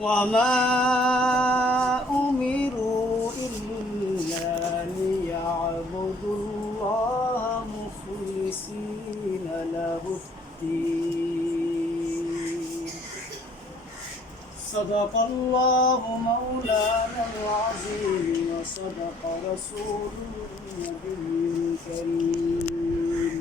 وما أمروا إلا ليعبدوا الله مخلصين له الدين صدق الله مولانا العظيم وصدق رسوله النبي الكريم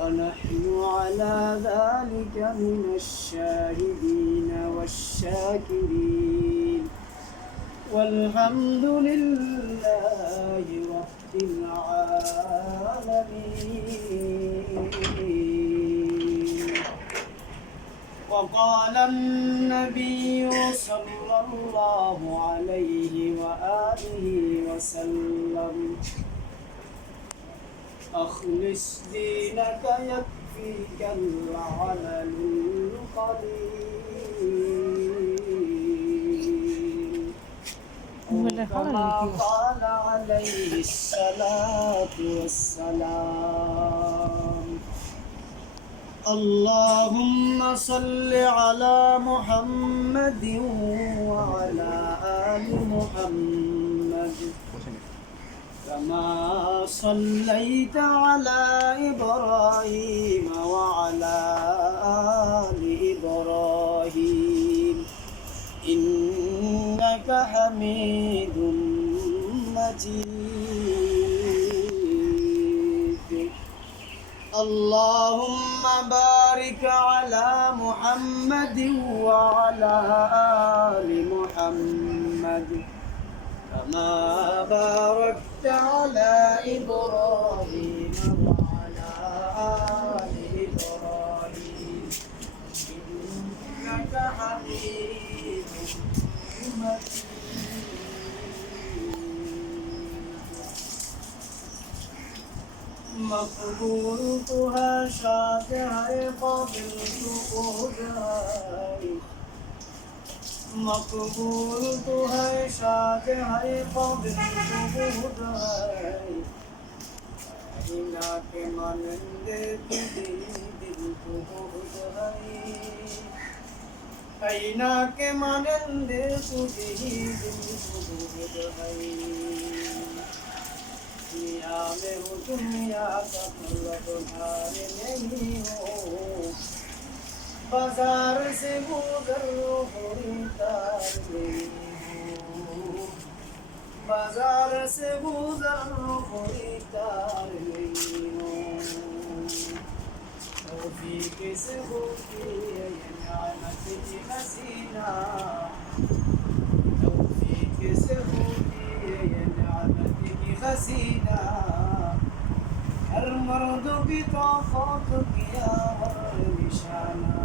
ونحن على ذلك من الشاهدين والشاكرين والحمد لله رب العالمين. وقال النبي صلى الله عليه وآله وسلم أخلص دينك يكفيك العمل القليل كما قال عليه الصلاة والسلام. اللهم صل على محمد وعلى آل محمد كما صليت على إبراهيم وعلى آل إبراهيم إنك حميد مجيد. اللهم بارك على محمد وعلى آل محمد كما باركت على إبراهيم وعلى آل إبراهيم إنك حميد مجيد. مقبولتها شاكر قبلتها مقبول تو ہے شاد ہے قابل شہود ہے اینا کے مانندے تجھے دل کو بہت ہے اینا کے مانندے تجھے دل کو بہت ہے. دنیا میں ہو دنیا کا طلب گھر نہیں ہو बाजार से गुजर खरीदार नहीं हो बाजार से गुजर खरीदार नहीं हो तौफीक से होती है ये नेमत की हसीना तौफीक से होती है ये नेमत की हसीना हर मर्द की तौफीक किया हर निशाना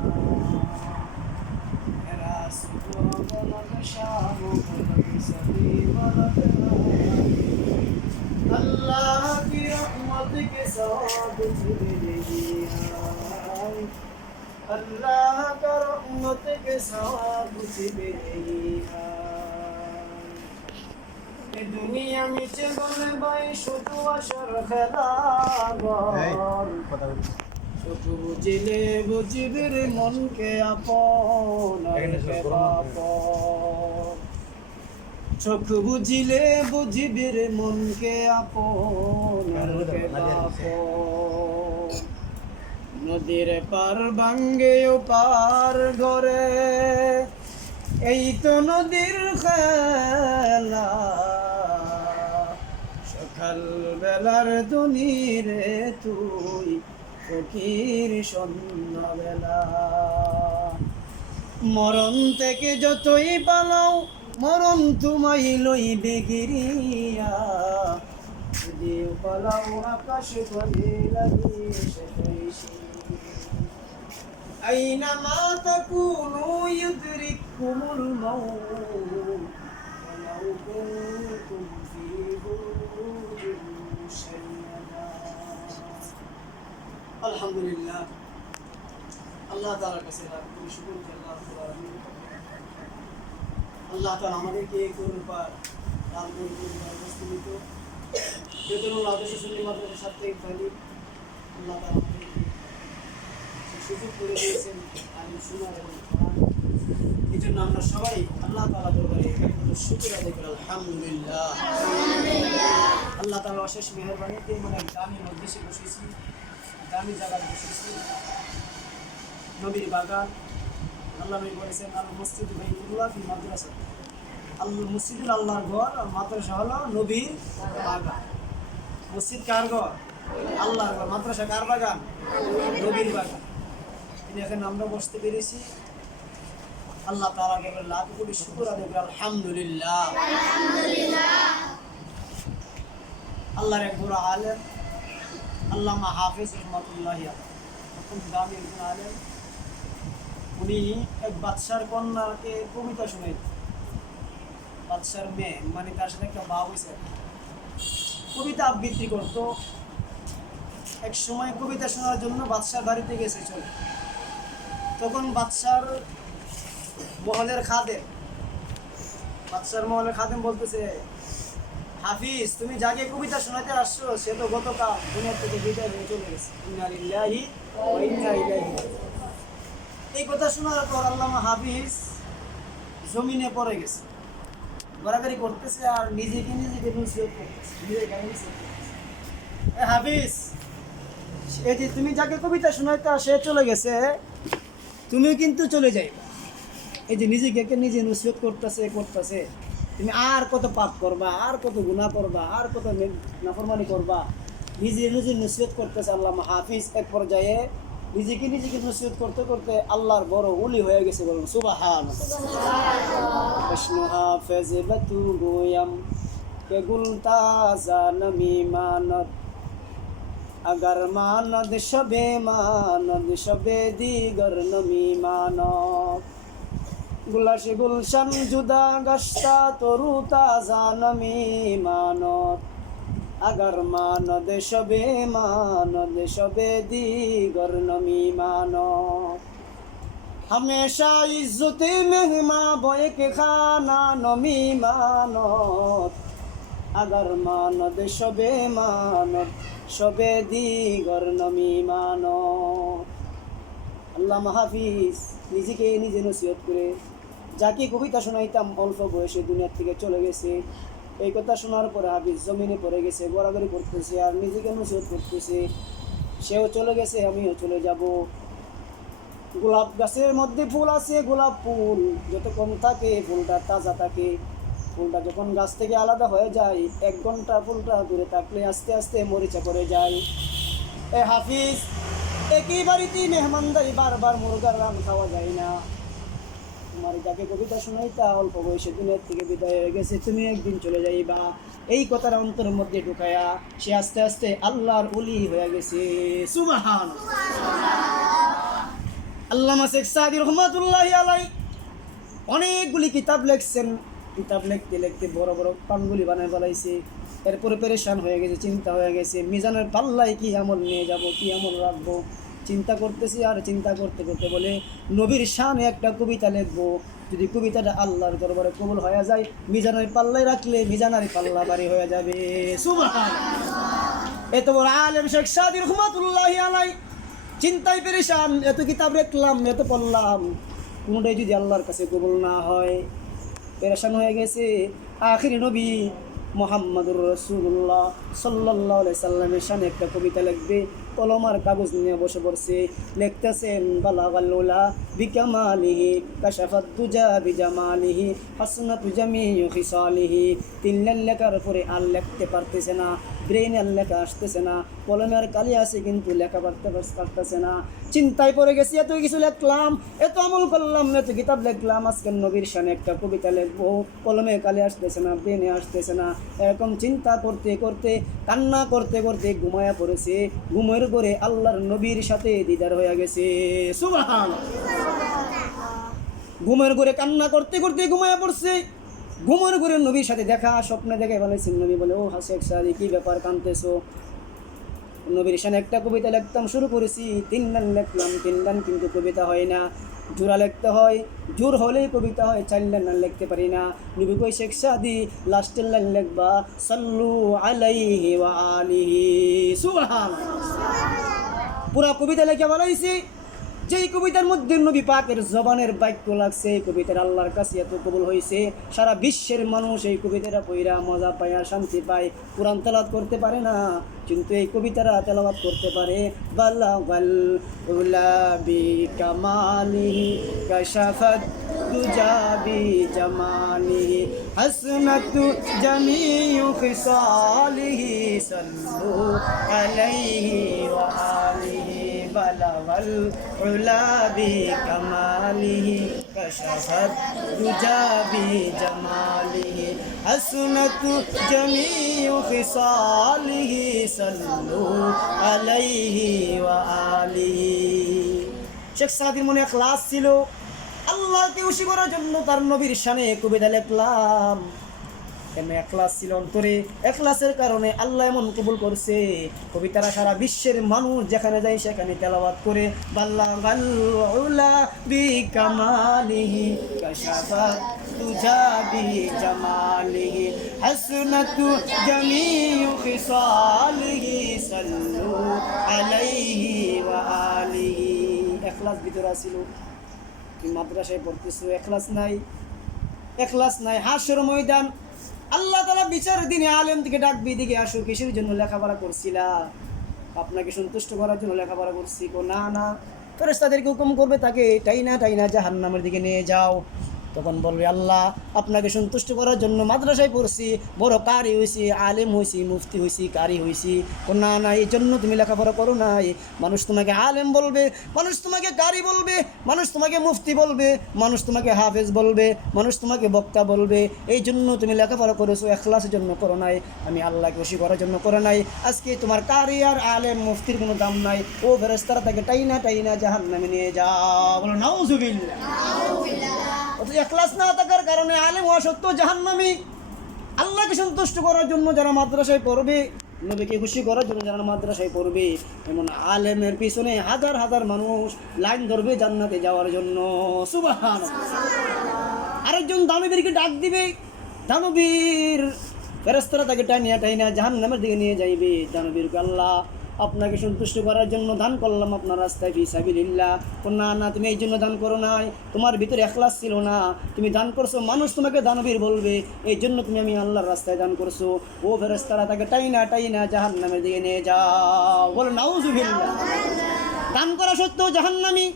अल्लाह की रहमत के सवाब अल्लाह का रहमत के सवाब दुनिया में चले भाई शुद्ध अशर खलाबार চোখ বুঝিলে বুঝিবির মনকে আপন চোখ বুঝিলে বুঝিবির মনকে আপন নদীর পার ভাঙ্গে ও পার ঘরে এই তো নদীর খেলা সকাল বেলার দুনিরে তুই ফকির সন্ধ্যাবেলা মরণ থেকে যতই পালাও মরণ তোমায় লইবে গিরিয়া যদিও পালাও আকাশ তলে লাগিয়ে আইনামা তাকুনু ইউদরিকুমুল মাউত ওয়ালাউ কুনতুম ফী বুরুজিন মুশাইয়াদা. আলহামদুলিল্লাহ আল্লাহ তাআলার কাছে লাখ কোটি শুকর যে আল্লাহ তাআলা আমাদেরকে এই করুণার দান করুন উপস্থিত বেতনুল আদর্শ সুন্নি মাদ্রাসা সাপ্তাহিক তালিম আল্লাহ তাআলা আমাদেরকে সুযোগ করে দিয়েছেন আলিম শোনার এবং পড়ার জন্য আমরা সবাই আল্লাহ তাআলা দরবারে শুকর আদায় করি আলহামদুলিল্লাহ। আল্লাহ তাআলা অশেষ মেহেরবানিতে মানে দামি মজলিসে বসেছি, দামি জায়গায় বসেছি, নবীর বাগান। আল্লাহ নবী বলেছেন আল মসজিদ বাইতুল্লাহ ফি মাদ্রাসা, আল্লাহ মসজিদুল আল্লাহর ঘর আর মাদ্রাসা হলো নবীর বাগান। মসজিদ কার ঘর? আল্লাহর ঘর। মাদ্রাসা কার বাগান? নবীর বাগান। এখানে আমরা বসতে পেরেছি, আল্লাহ তাআলা কেবল লাখ কোটি শুকর আদায় করি আলহামদুলিল্লাহ। আল্লাহর এক বড় আলেম আল্লামা হাফিজ রহমাতুল্লাহ অত্যন্ত দামি একজন আলেম। উনি এক বাদশার কন্যাকে কবিতা শোনাইতেন। বাদশার মেয়ে মানে তার সাথে একটা ভাব হয়েছে, কবিতা আবৃত্তি করতো। এক সময় কবিতা শোনার জন্য বাদশার বাড়িতে গেছে চলে। তখন বাদশার মহলের খাদেম বলতেছে, হাফিজ তুমি যাকে কবিতা শোনাতে আসছো সে তো গতকাল দুনিয়া থেকে বিদায় হয়ে চলে গেছে। ইন্না লিল্লাহি ওয়া ইন্না ইলাইহি রাজিউন। এই কথা শোনার পর আল্লামা হাফিজ জমিনে পড়ে গেছে, ঘোরাঘুরি করতেছে আর নিজেকে নসিহত করতেছে। হাফিজ, এই যে তুমি যাকে কবিতা শোনাইতে সে চলে গেছে, তুমিও কিন্তু চলে যাইবা। এই যে নিজেকে নিজে নসিহত করতেছে, তুমি আর কত পাপ করবা, আর কত গুনাহ করবা, আর কত নাফরমানি করবা। নিজে নসিহত করতেছে আল্লামা হাফিজ। এক পর্যায়ে নিজেকে নসিহত করতে করতে আল্লাহর বড় ওলি হয়ে গেছে। বলুন সুবহানাল্লাহ। কৃষ্ণ হাফেজ বতু গোয়াম কে গুলতা জানমি মানত, अगर मानद शबे दीगर नमी मानद, गुलाश गुलशन जुदा गश्ता तोरू ताजा नमी मानद, अगर मानद शबे दीगर नमी मानद, हमेशा इज्जत मेहमा बोए के खाना नमी मानद, अगर मानद शबे दीगर नमी मानद। আল্লামা হাফিজ নিজেকে নিজে নসিহত করে যাকে কবিতা শোনাইতাম অল্প বয়সে দুনিয়ার থেকে চলে গেছে। এই কথা শোনার পরে হাফিজ জমিনে পড়ে গেছে, গড়াগড়ি করতেছে আর নিজেকে নসিহত করতেছে। সেও চলে গেছে, আমিও চলে যাব। গোলাপ গাছের মধ্যে ফুল আছে, গোলাপ ফুল যতক্ষণ থাকে ফুলটা তাজা থাকে। ফুলটা যখন গাছ থেকে আলাদা হয়ে যায়, 1 ঘন্টা ফুলটা দূরে থাকলে আস্তে আস্তে মরিচা পড়ে যায়। এ হাফিজ, একই বাড়িতে মেহমানদারি, বারবার মুরগার রান খাওয়া যায় না। তোমার যাকে কবিতা শোনাইতা অল্প বয়সে দুনিয়ার থেকে বিদায় হয়ে গেছে, তুমি একদিন চলে যাইবা। এই কথার অন্তরের মধ্যে ঢুকায়া সে আস্তে আস্তে আল্লাহর ওলি হয়ে গেছে। সুবহানাল্লাহ। আল্লামা শেখ সাদি রহমাতুল্লাহি আলাইহি অনেকগুলি কিতাব লিখছেন। কিতাব লিখতে বড় বড় পানগুলি বানায় ফেলাইছে। এরপরে পেরেশান হয়ে গেছে, চিন্তা হয়ে গেছে, মিজানের পাল্লায় কি আমল নিয়ে যাব, কি আমল রাখবো। চিন্তা করতেছি আর চিন্তা করতে করতে বলে নবীর শানে একটা কবিতা লিখবো। যদি কবিতাটা আল্লাহর দরবারে কবুল হয়ে যায়, মিজানের পাল্লায় রাখলে মিজানের পাল্লা বাড়ি হয়ে যাবে। সুবহানাল্লাহ। এত বড় আলেম শেখ সাদি রহমাতুল্লাহি আলাইহি চিন্তায় পেরেশান, এত কিতাব লিখলাম, এত পড়লাম, কোনটাই যদি আল্লাহর কাছে কবুল না হয়, পেরেশান হয়ে গেছে। আখিরি নবী মুহাম্মদুর রাসূলুল্লাহ সাল্লাল্লাহু আলাইহি সাল্লামের শানে একটা কবিতা লিখবে। কলম আর কাগজ নিয়ে বসে পড়ছে, লিখতেছেন বালাগাল উলা বিকামালিহি কাশাফাত তুজা বিজামালিহি হাসনাতু জামিউ খিসালিহি। 3 লাইন লেখার পরে আর লিখতে পারতেছে না, ব্রেইনে আর লেখা আসতেছে না, কলমে আর কালি আছে কিন্তু লেখা পারতেছে না। চিন্তায় পড়ে গেছি, এত কিছু লিখলাম, এত আমল করলাম, এত কিতাব লিখলাম, আজকে নবীর শানে একটা কবিতা লিখবো, কলমে কালি আসতেছে না, ব্রেইনে আসতেছে না। এরকম চিন্তা করতে করতে, কান্না করতে করতে ঘুমায়া পড়েছে। ঘুমের করে আল্লাহর নবীর সাথে দিদার হয়ে গেছে। সুবহানাল্লাহ। ঘুমের করে কান্না করতে করতে ঘুমায়া পড়ছে। ঘুমের করে নবীর সাথে দেখা, স্বপ্নে দেখে বলেছেন। নবী বলে, ও শেখ সাদি, কি ব্যাপার, কাঁদতেছো? নবীর শানে একটা কবিতা লিখতাম শুরু করেছি, 3 লাইন লিখলাম, 3 লাইন কিন্তু কবিতা হয় না, জোড়া লিখতে হয়, জোর হলেই কবিতা হয়, 4 লাইন লিখতে পারি না। নবী কই, শেখ সাদি লাস্টের লাইন লিখবা, সাল্লু আলাইহি ওয়া আলিহি। সুবহানাল্লাহ। পুরা কবিতা লিখে বলাইছি। যেই কবিতার মধ্যে নবী পাকের জবানের বাক্য লাগছে, এই কবিতার আল্লাহর কাছে এত কবুল হয়েছে, সারা বিশ্বের মানুষ এই কবিতাটা পইরা মজা পায় আর শান্তি পায়। কোরআন তেলাওয়াত করতে পারে না, কিন্তু এই কবিতারা তেলাওয়াত করতে পারে। বালাগাল উলা বিকামালিহি কাশাফাত দুজা বিজামালিহি হাসনাতু জামিউ খিসালিহি সাল্লু আলাইহি ওয়া আলিহি বালাগাল উলা বিকামালিহি কাশাফাত দুজা বিজামালিহি হাসনাতু জামিউ খিসালিহি সাল্লু আলাইহি ওয়া আলিহি। শেখ সাদির মনে ইখলাস ছিল, আল্লাহকে খুশি করার জন্য তার নবীর শানে কবিতা লিখলাম। কেন ইখলাস ছিল অন্তরে, ইখলাসের কারণে আল্লাহ এমন কবুল করছে, কবিতারা সারা বিশ্বের মানুষ যেখানে যায় সেখানে তেলাওয়াত করে। বাল্লাগাল উলা বিকামালিহি কাশাফাত দুজা বিজামালিহি হাসনাতু জামিউ খিসালিহি সাল্লু আলাইহি ওয়া আলিহি। ইখলাস ভিতরে ছিল। মাদ্রাসায় পড়তেছো, ইখলাস নাই, ইখলাস নাই। হাসর ময়দান আল্লাহ তাআলা বিচার দিনে আলেম থেকে ডাকবি, দিকে আসো, কিসের জন্য লেখাপড়া করছিলা? আপনাকে সন্তুষ্ট করার জন্য লেখাপড়া করছি। না না, ফেরেশতাদেরকে হুকুম করবে তাকে টাইনা জাহান্নামের দিকে নিয়ে যাও। তখন বলবে আল্লাহ আপনাকে সন্তুষ্ট করার জন্য মাদ্রাসায় পড়ছি, বড় কারি হয়েছি, আলেম হয়েছি, মুফতি হয়েছি, কারি হয়েছি। না না, এই জন্য তুমি লেখাপড়া করো নাই। মানুষ তোমাকে আলেম বলবে, মানুষ তোমাকে কারি বলবে, মানুষ তোমাকে মুফতি বলবে, মানুষ তোমাকে হাফেজ বলবে, মানুষ তোমাকে বক্তা বলবে। এই জন্য তুমি লেখাপড়া করেছো, ইখলাসের জন্য করো নাই, আমি আল্লাহকে খুশি করার জন্য করো নাই। আজকে তোমার কারি আর আলেম মুফতির কোনো দাম নাই। ও ফেরেশতারা তাকে টাইনা জাহান্নামে নিয়ে যাও। বলো নাউজুবিল্লাহ। ইখলাস না থাকার কারণে আলেম হওয়া সত্ত্বেও জাহান্নামী। আল্লাহকে সন্তুষ্ট করার জন্য যারা মাদ্রাসায় পড়বে, নবীকে খুশি করার জন্য যারা মাদ্রাসায় পড়বে, এমন আলেমের পিছনে হাজার হাজার মানুষ লাইন ধরবে জান্নাতে যাওয়ার জন্য। সুবহানাল্লাহ। আরেকজন দানবীরকে ডাক দিবে, দানবীর ফেরেশতারা তাকে টাইনা জাহান্নামের দিকে নিয়ে যাইবে। দানবীরকে আল্লাহ আপনাকে সন্তুষ্ট করার জন্য দান করলাম আপনার রাস্তায় ফি সাবিলিল্লাহ। না না, তুমি এই জন্য দান করো নাই, তোমার ভিতরে ইখলাস ছিল না, তুমি দান করছো মানুষ তোমাকে দানবীর বলবে, এই জন্য তুমি আমি আল্লাহর রাস্তায় দান করছো। ও ফেরেশতারা তাকে টাইনা জাহান্নামের দিকে নিয়ে যাও। বলো নাউজুবিল্লাহ। দান করা সত্ত্বেও জাহান্নামী।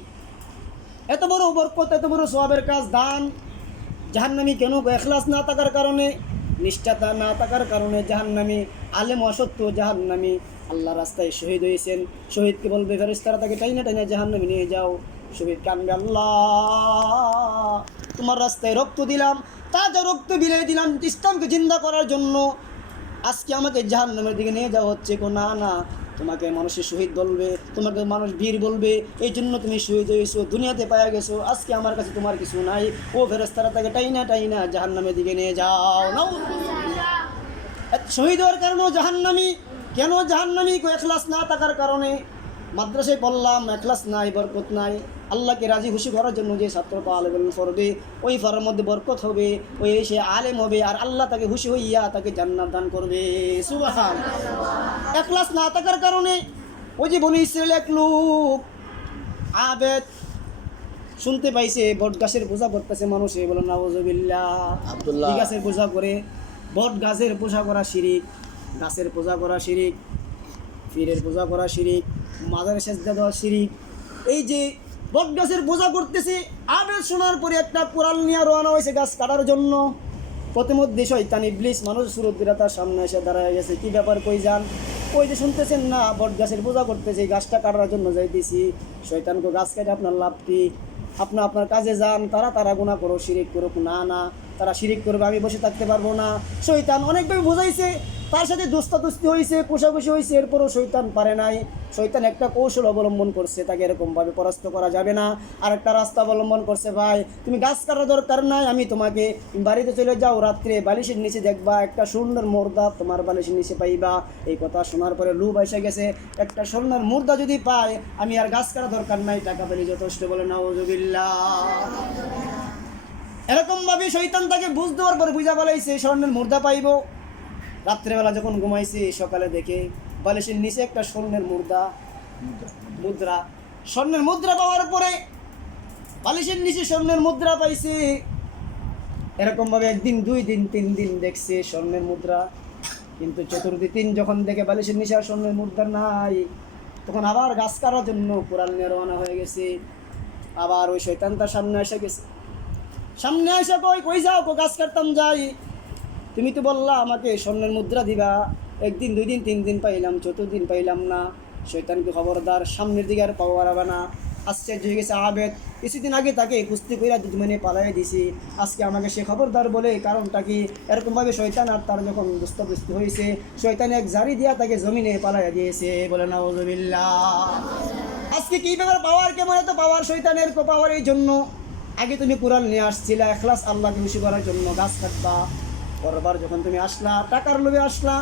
এত বড় বরকত, এত বড় সওয়াবের কাজ দান, জাহান্নামী কেন? ইখলাস না থাকার কারণে, নিষ্ঠাতা না থাকার কারণে জাহান্নামী। আলেম অসত্ত্বেও জাহান্নামী। আল্লাহ রাস্তায় শহীদ হয়েছেন, শহীদকে বলবে ফেরেশতারা তাকে টাইনা জাহান্নামে নিয়ে যাও। শহীদ কানবে, আল্লাহ তোমার রাস্তায় রক্ত দিলাম, তাজা রক্ত বিলিয়ে দিলাম ইসলামকে জিন্দা করার জন্য, আজকে আমাকে জাহান্নামের দিকে নিয়ে যাওয়া হচ্ছে। না না, তোমাকে মানুষের শহীদ বলবে, তোমাকে মানুষ বীর বলবে, এই জন্য তুমি শহীদ হয়েছো, দুনিয়াতে পাওয়া গেছো, আজকে আমার কাছে তোমার কিছু নাই। ও ফেরেশতারা তাকে টাইনা জাহান্নামের দিকে নিয়ে যাও। নাও, শহীদ হওয়ার কারণেও জাহান্নামী। কেন জাহান্নামী? ইখলাস না থাকার কারণে। মাদ্রাসায় পড়লাম, ইখলাস নাই, বরকত নাই। আল্লাহকে রাজি খুশি করার জন্য যে ছাত্র আলেম পড়বে, ওই পড়ার মধ্যে বরকত হবে, ওই সে আলেম হবে, আর আল্লাহ তাকে খুশি হইয়া তাকে জান্নাত দান করবে। সুবহানাল্লাহ। ইখলাস না থাকার কারণে ওই যে বনি ইসরাইল এক লোক আবেদ শুনতে পাইছে বট গাছের পূজা করতেছে মানুষে। বলো নাউজুবিল্লাহ। আব্দুল্লাহ গাছের পূজা করে, বট গাছের পূজা করা শিরিক, গাছের পূজা করা শিরিক, পীরের পূজা করা শিরিক, মাজারে সেজদা দেওয়া শিরিক। এই যে বট গাছের পূজা করতেছে, আবেদ শোনার পরে একটা কোরআন নিয়ে রওনা হয়েছে গাছ কাটার জন্য। প্রতিমধ্যে শয়তান ইবলিস মানুষ সুরতরা তার সামনে এসে দাঁড়ায় গেছে। কি ব্যাপার, কই যান? ওই যে শুনতেছেন না বট গাছের পূজা করতেছে, গাছটা কাটার জন্য যাইতেছি। শয়তানকে গাছ কাটে আপনার লাভ কি? আপনার কাজে যান, তারা গুনাহ করো, শিরিক করুক। না না, তারা শিরিক করবে, আমি বসে থাকতে পারবো না। শয়তান অনেকভাবে বোঝাইছে, তার সাথে দোস্তাদোস্তি হয়েছে, কোষাকুষি হয়েছে, এরপরও শয়তান পারে নাই। শয়তান একটা কৌশল অবলম্বন করছে, তাকে এরকমভাবে পরাস্ত করা যাবে না। আর একটা রাস্তা অবলম্বন করছে, ভাই তুমি গাছ কাটার দরকার নাই, আমি তোমাকে বাড়িতে চলে যাও, রাত্রে বালিশের নিচে দেখবা একটা স্বর্ণের মুর্দা তোমার বালিশের নিচে পাইবা। এই কথা শোনার পরে লুভ এসে গেছে, একটা স্বর্ণের মুর্দা যদি পায় আমি আর গাছ কাটা দরকার নাই, টাকা পেলে যথেষ্ট। বলে নাউজুবিল্লাহ। এরকমভাবে শয়তান তাকে বুঝ দেওয়ার পরে বুঝা বলাইছে স্বর্ণের মুর্দা পাইব। রাত্রেবেলা যখন ঘুমাইছে, সকালে দেখে বালিশের নিচে একটা স্বর্ণের মুদ্রা। স্বর্ণের মুদ্রা পাওয়ার পরে বালিশের নিচে স্বর্ণের মুদ্রা পাইছে। এরকমভাবে একদিন, 2 দিন, 3 দিন দেখছে স্বর্ণের মুদ্রা, কিন্তু চতুর্থ দিন যখন দেখে বালিশের নিচে আর স্বর্ণের মুদ্রা নাই, তখন আবার গাছ কাটার জন্য কোরাল নিয়ে রওনা হয়ে গেছে। আবার ওই শয়তান তার সামনে এসে গেছে, সামনে এসে কই যাও, গাছ কাটতাম যাই, তুমি তো বললা আমাকে স্বর্ণের মুদ্রা দিবা, একদিন, 2 দিন, 3 দিন পাইলাম, চতুর্থ দিন পাইলাম না। শয়তানকে খবরদার, সামনের দিকে আর পাওয়া যাবে না। আশ্চর্য হয়ে গেছে আবেদ, কিছুদিন আগে তাকে কুস্তি কইরা দুজনে পালাই দিছি, আজকে আমাকে সে খবরদার বলে, কারণটা কি? এরকমভাবে শয়তান আর তার যখন দুস্তবস্তি হয়েছে, শয়তান এক জারি দিয়া তাকে জমিনে পালাই দিয়েছে। বলে নাউযুবিল্লাহ। আজকে কি ব্যাপার? পাওয়ার কেমন? এত পাওয়ার শয়তানের পাওয়ার। এই জন্য আগে তুমি কোরআন নিয়ে আসছিলা ইখলাস আল্লাহকে খুশি করার জন্য, গাছ কাটবা, পরবার যখন তুমি আসলা টাকার লোভে আসলা,